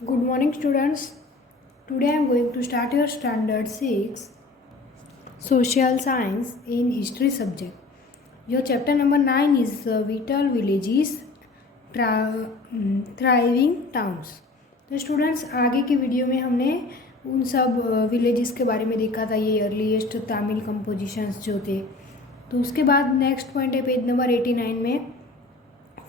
Good morning, students. Today I am going to start your standard 6 social science in history subject. Your chapter number 9 is vital villages thriving towns. तो students आगे की video में हमने उन सब villages के बारे में देखा था, ये अर्लीस्ट तमिल कंपोजिशंस जो थे। तो उसके बाद नेक्स्ट पॉइंट है पेज नंबर 89 में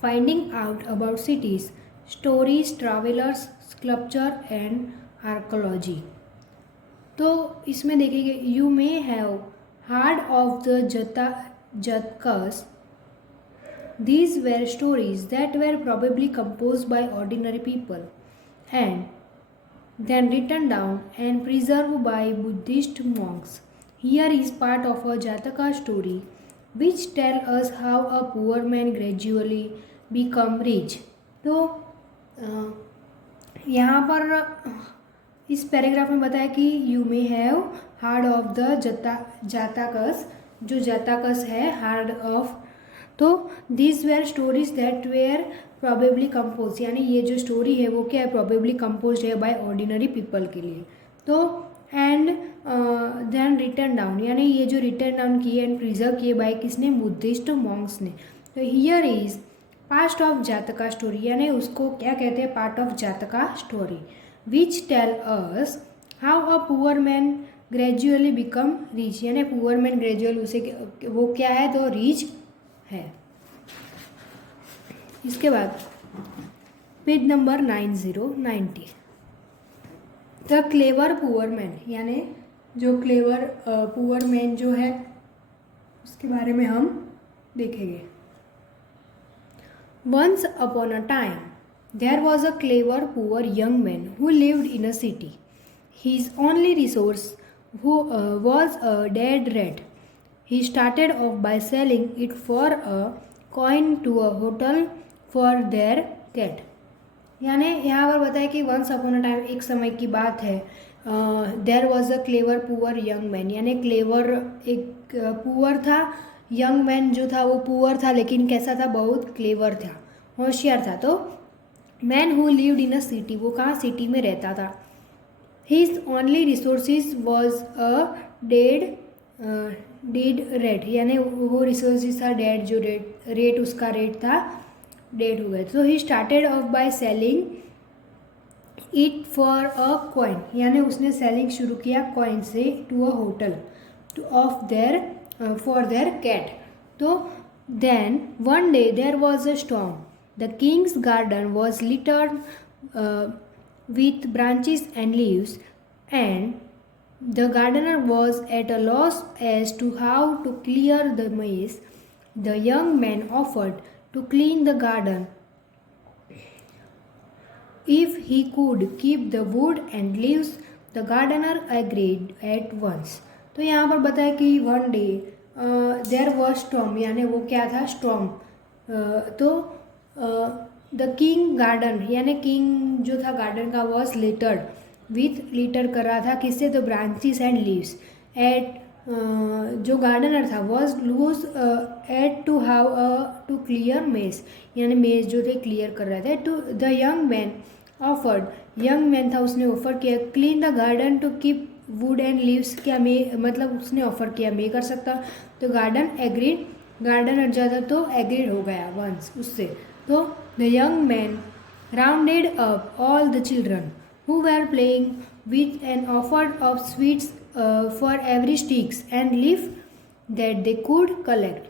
finding out about cities stories travellers sculpture and archaeology. तो इसमें देखिए you may have hard of the Jatakas. These were stories that were probably composed by ordinary people and then written down and preserved by Buddhist monks. Here is part of a Jataka story which tell us how a poor man gradually become rich. तो यहाँ पर इस paragraph में बताया कि you may have hard of the Jatakas, जो जाताकस है hard of. तो this were stories that were probably compose, यानी ये जो स्टोरी है वो क्या है, प्रॉबेबली कंपोज है बाय ऑर्डिनरी पीपल के लिए। तो एंड देन रिटर्न डाउन, यानी ये जो रिटर्न डाउन किए एंड प्रिजर्व किए बाय किसने, बुद्धिस्ट मॉन्क्स ने। तो here is part of Jataka story, यानी उसको क्या कहते हैं, part of Jataka story which tell us how a poor man gradually become rich, यानी पुअर मैन ग्रेजुअल उसे वो क्या है, तो रिच है। इसके बाद page number 90 the clever poor man, यानी जो क्लेवर पुअर मैन जो है उसके बारे में हम देखेंगे। Once upon a time there was a clever poor young man who lived in a city. His only resource was a dead rat. He started off by selling it for a coin to a hotel for their cat. यानी यहाँ पर बताया कि once upon a time, एक समय की बात है, there was a clever poor young man, यानी क्लेवर एक पुअर था, यंग मैन जो था वो पुअर था लेकिन कैसा था, बहुत क्लेवर था, होशियार था। तो man who lived in a city, वो कहाँ, सिटी में रहता था। His only resources was a dead rate, यानी वो रिसोर्सेज था डेड, जो रेट उसका रेट था डेड हो गया। तो he started off by selling it for a coin, यानी उसने सेलिंग शुरू किया कॉइन से to a hotel to off their for their cat. तो then one day there was a storm, the king's garden was littered with branches and leaves, and the gardener was at a loss as to how to clear the maze. The young man offered to clean the garden if he could keep the wood and leaves. The gardener agreed at once. तो यहाँ पर बताया कि one day there was storm, यानी वो क्या था, storm. तो द किंग गार्डन, यानी किंग जो था गार्डन का, वॉज लिटर्ड विथ, लिटर कर रहा था किससे, तो ब्रांचेस एंड लीव्स। एट जो गार्डनर था was lose at to how to clear mess, यानी मेज जो थे क्लियर कर रहे थे। To the young man offered, young man था उसने ऑफर किया, clean the garden to keep wood and leaves, क्या मे मतलब उसने ऑफर किया मैं कर सकता। तो गार्डन एग्रीड, गार्डनर ज़्यादा तो एग्रीड हो गया वंस उससे। तो the young man rounded up all the children who were playing with and offered up sweets for every sticks and leaf that they could collect.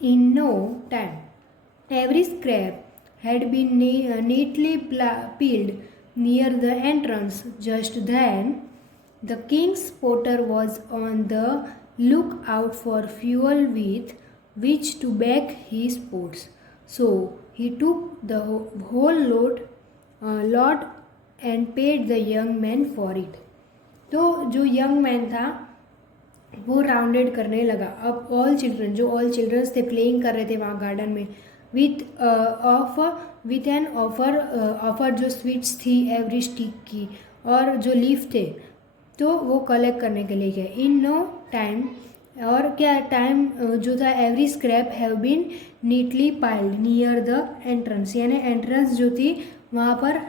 In no time, every scrap had been neatly peeled near the entrance. Just then, the king's potter was on the lookout for fuel with which to bake his pots. So he took the whole lot and paid the young man for it. तो जो young man था वो rounded करने लगा अब all children, जो all children's थे playing कर रहे थे वहाँ गार्डन में, विथ एन ऑफर जो स्वीट्स थी एवरी स्टिक की, और जो लीफ थे तो वो कलेक्ट करने के लिए गए। इन नो टाइम, और क्या टाइम जो था, every scrap have been neatly piled near the entrance, यानी एंट्रेंस जो थी वहाँ पर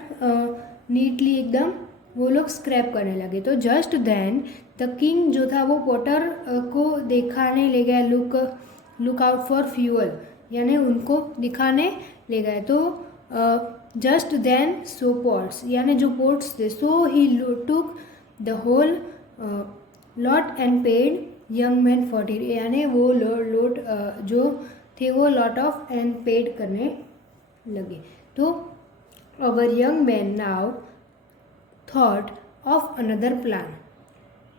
नीटली एकदम वो लोग स्क्रैप करने लगे। तो जस्ट देन द किंग जो था वो पॉटर को दिखाने ले गया, लुक आउट फॉर फ्यूअल, यानी उनको दिखाने ले गए। तो जस्ट देन सो पॉट्स, यानी जो पोट्स थे, so he took the whole lot and paid young man 40, यानी वो लोट जो थे वो लॉट ऑफ एंड पेड करने लगे। तो our young man now thought of another plan.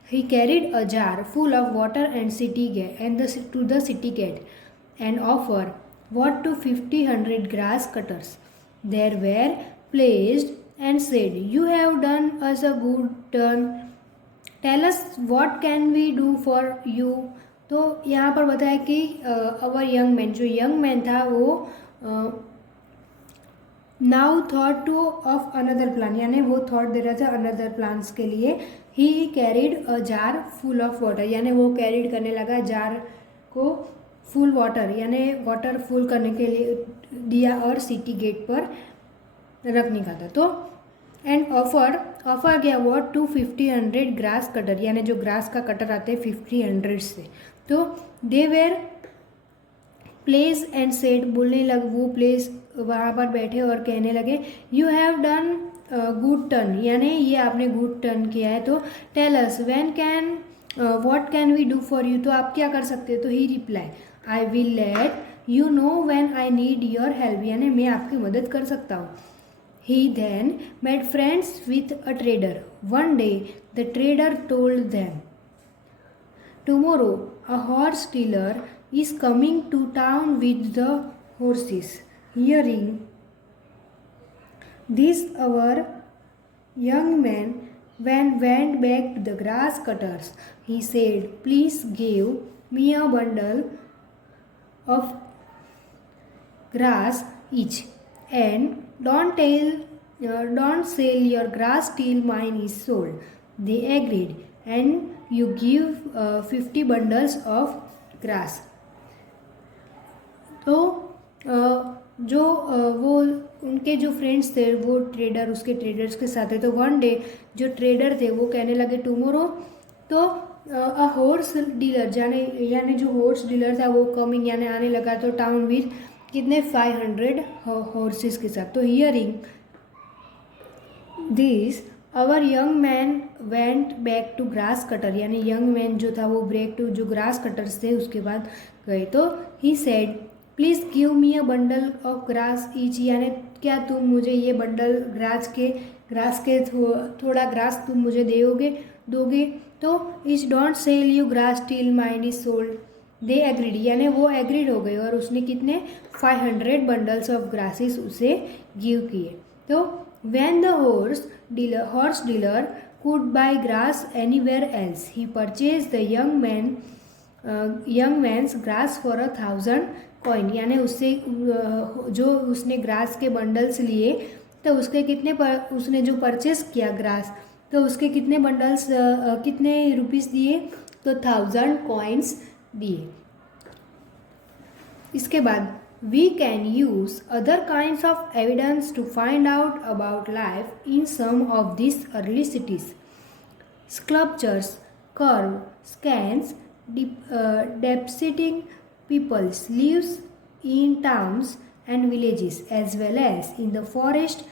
He carried a jar full of water and to the city gate and offered what to 50 grass cutters. There were placed and said, "You have done us a good turn. Tell us what can we do for you." तो यहाँ पर बताया कि अवर young man, जो young man था वो now thought two of another plan, यानी वो थॉट दे रहा था अनदर प्लान्स के लिए। ही carried a jar full of water, यानी वो कैरिड करने लगा जार को फुल वाटर, यानी वाटर फुल करने के लिए दिया और सिटी गेट पर रखने का था। तो एंड ऑफर गया वॉट टू 50 ग्रास कटर, यानी जो ग्रास का कटर आते हैं 50 से। तो they were place and said, बोलने लग वो प्लेस वहाँ पर बैठे और कहने लगे, you have done good turn, यानी ये आपने गुड टर्न किया है। तो tell us when can what can we do for you, तो आप क्या कर सकते हो। तो he reply, I will let you know when I need your help, यानी मैं आपकी मदद कर सकता हूँ। He then made friends with a trader. One day the trader told them, tomorrow a horse dealer is coming to town with the horses. Hearing this, our young man went back to the grass cutters. He said, "Please give me a bundle of grass each, and don't sell your grass till mine is sold." They agreed, and you give 50 bundles of grass. तो जो वो उनके जो friends थे वो उसके traders के साथ थे। तो वन डे जो ट्रेडर थे वो कहने लगे टुमारो, तो अ हॉर्स डीलर यानी जो हॉर्स डीलर था वो कमिंग, यानी आने लगा तो टाउन विद कितने 500 हॉर्सेस के साथ। तो hearing this our young man went back to grass cutter, यानी यंग मैन जो था वो ब्रेक टू जो ग्रास कटर्स थे उसके बाद गए। तो he said, please give me a bundle of grass each, यानी क्या तुम मुझे ये बंडल ग्रास के थोड़ा ग्रास तुम मुझे दोगे। तो etch don't sell you grass till mine is sold. They agreed, यानी वो एग्रीड हो गए और उसने कितने 500 बंडल्स ऑफ ग्रासेस उसे गिव किए। तो when the horse dealer could buy grass anywhere else, he purchased the young man's grass for 1,000 coin, यानी उससे जो उसने ग्रास के बंडल्स लिए तो उसके उसने जो परचेस किया ग्रास, तो उसके कितने बंडल्स कितने रुपीस दिए, तो 1000 कॉइन्स दिए। इसके बाद we can use other kinds of evidence to find out about life in some of these early cities. Sculptures, curve, scans, depicting people's lives in towns and villages as well as in the forest.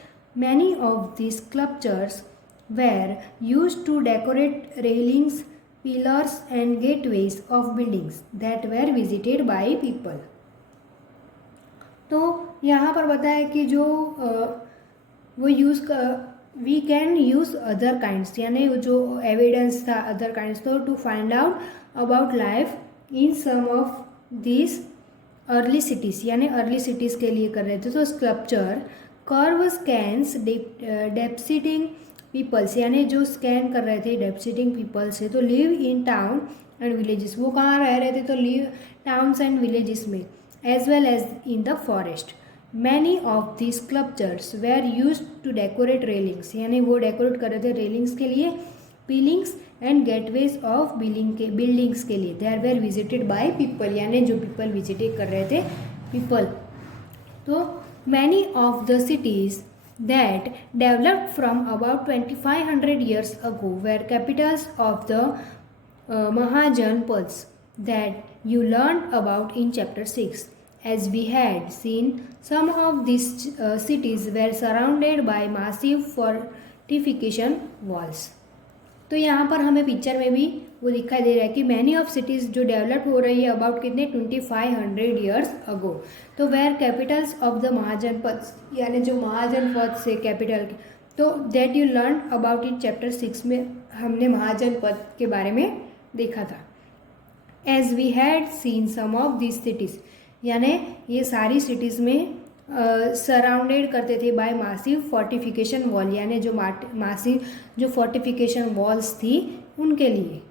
Many of these sculptures were used to decorate railings, pillars and gateways of buildings that were visited by people. तो यहाँ पर बताया कि जो वो we can use other kinds, यानी जो evidence था अदर काइंड्स, तो to find out about life in some of this early cities, यानी अर्ली सिटीज़ के लिए कर रहे थे। तो sculpture, curve, scans, depicting peoples, यानी जो स्कैन कर रहे थे डेप्सिटिंग पीपल्स है। तो live in town and villages, वो कहाँ रह रहे थे, तो लिव टाउन्स एंड विलेजेस में, as well as in the forest. Many of these sculptures were used to decorate railings, यानी वो डेकोरेट कर रहे थे रेलिंग्स के लिए, pillars and gateways of buildings के लिए। They were visited by people, यानी जो people विजिट कर रहे थे people। तो many of the cities that developed from about 2500 years ago were capitals of the Mahajanpads that you learned about in chapter 6. As we had seen, some of these cities were surrounded by massive fortification walls. तो यहाँ पर हमें picture में भी वो दिखाई दे रहा है कि मैनी ऑफ सिटीज़ जो डेवलप हो रही है अबाउट कितने 2500 ईयर्स अगो. तो where capitals of the Mahajanapada, यानी जो महाजनपद से कैपिटल, तो that you learn about in chapter 6 में हमने महाजनपद के बारे में देखा था. As we had seen some of this cities, यानी ये सारी सिटीज़ में सराउंडेड करते थे बाय मासिव फोर्टिफिकेशन वॉल, यानी जो मासिव जो फोर्टिफिकेशन वॉल्स थी उनके लिए.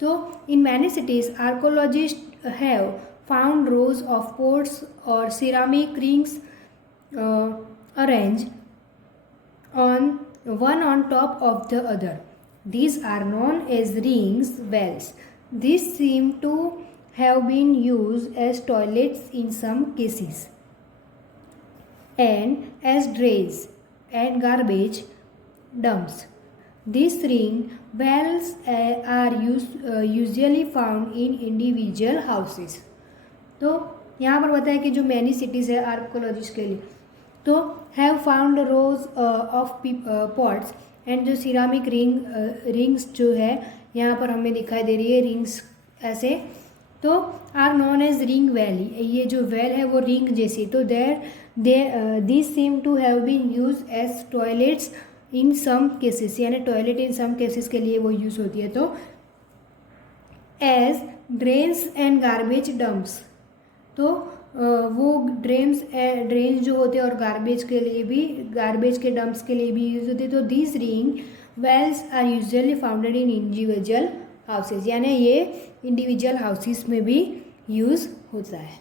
तो in many cities archaeologist have found rows of pots और ceramic rings arrange on one on top of the other. These are known as rings wells. These seem to have been used as toilets in some cases and as drains and garbage dumps. These ring wells are usually found in individual houses. तो यहाँ पर बताया कि जो many cities है archaeologist के लिए, तो have found rows of pots and जो सिरामिक रिंग्स जो है यहाँ पर हमें दिखाई दे रही है रिंग्स ऐसे, तो are known as ring valley. ये जो वेल है वो रिंग जैसी. तो this seem to have been use as toilets in some cases, यानी टॉयलेट इन सम केसेस के लिए वो यूज़ होती है. तो as drains and garbage dumps, तो वो ड्रेन्स जो होते हैं और गार्बेज के डंप्स के लिए भी यूज़ होते हैं. तो this ring wells are usually founded in individual houses, यानी ये इंडिविजुअल हाउसेस में भी यूज़ होता है.